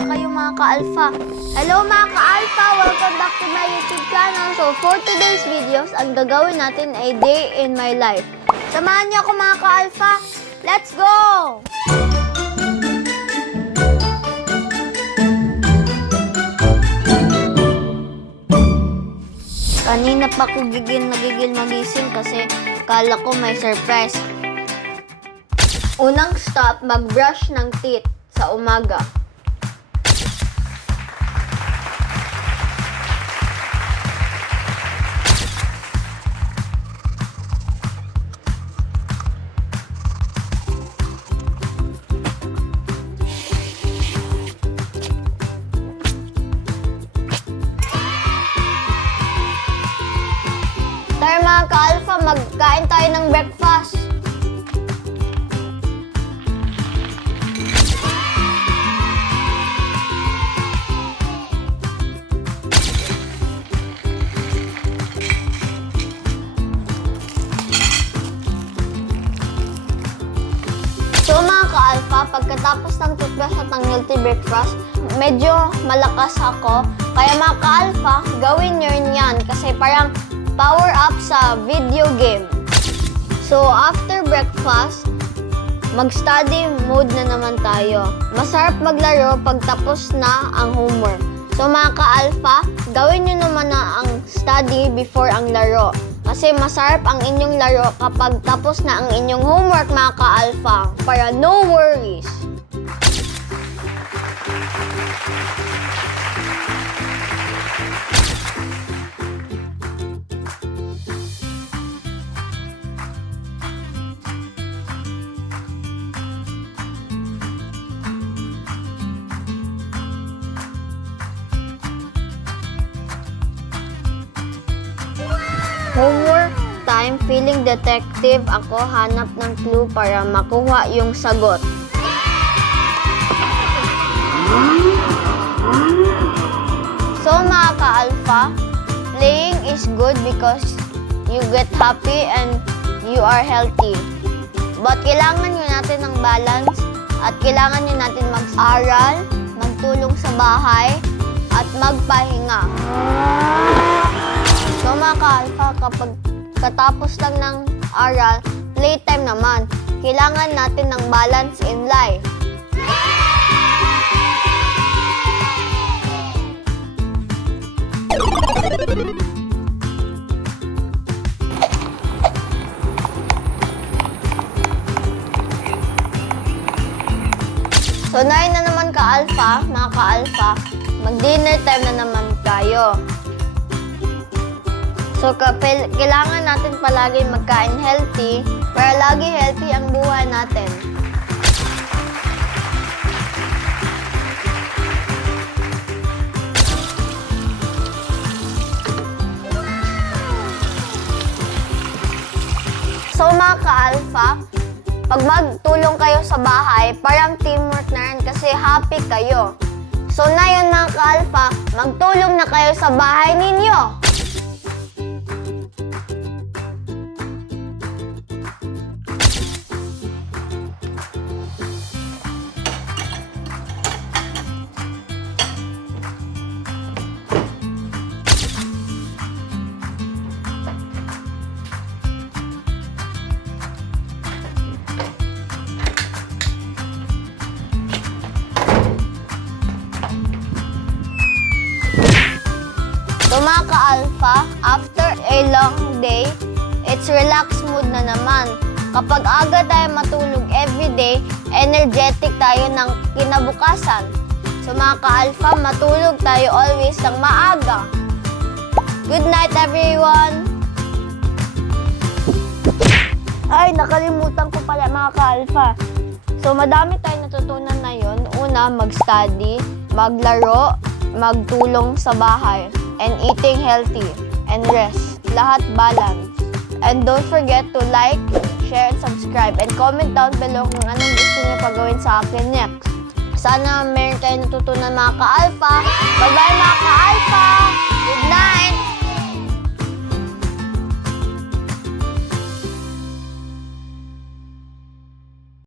Kumusta kayo mga ka-alpha? Hello mga ka-alpha! Welcome back to my YouTube channel. So for today's videos, ang gagawin natin ay day in my life. Samahan niyo ako mga ka-alpha! Let's go! Kanina pa ako gigil nagigil magising kasi kala ko may surprise. Unang stop, mag-brush ng teeth sa umaga. Mga ka-alpha, magkain tayo ng breakfast. So mga ka-alpha, pagkatapos ng toothbrush at ng healthy breakfast, medyo malakas ako. Kaya mga ka-alpha, gawin nyo yan kasi parang power up sa video game. So after breakfast, mag-study mode na naman tayo. Masarap maglaro pagtapos na ang homework. So mga ka-alpha, gawin nyo naman na ang study before ang laro. Kasi masarap ang inyong laro kapag tapos na ang inyong homework mga ka-alpha. Para no worries. Homework time, feeling detective. Ako hanap ng clue para makuha yung sagot. So mga ka-alpha, playing is good because you get happy and you are healthy. But kailangan nyo natin ng balance at kailangan nyo natin mag-aral, magtulong sa bahay, at magpahinga. Mga kapag katapos lang ng aral, playtime naman. Kailangan natin ng balance in life. So, na naman ka-alpha, mga ka-alpha, mag-dinner time na naman tayo. So, kailangan natin palagi magkain healthy para lagi healthy ang buhay natin. So, mga ka-alpha, pag magtulong kayo sa bahay, parang teamwork na rin kasi happy kayo. So, na yun mga ka-alpha, magtulong na kayo sa bahay ninyo. Ka-alpha, after a long day, it's relax mood na naman. Kapag aga tayo matulog everyday, energetic tayo ng kinabukasan. So mga ka-alpha, matulog tayo always ng maaga. Good night everyone! Ay, nakalimutan ko pala mga ka-alpha. So, madami tayong natutunan na yun. Una, mag-study, maglaro, magtulong sa bahay, and eating healthy, and rest. Lahat balance. And don't forget to like, share, and subscribe. And comment down below kung anong gusto niyo pagawin sa akin next. Sana meron tayong natutunan mga ka-alpha. Bye-bye!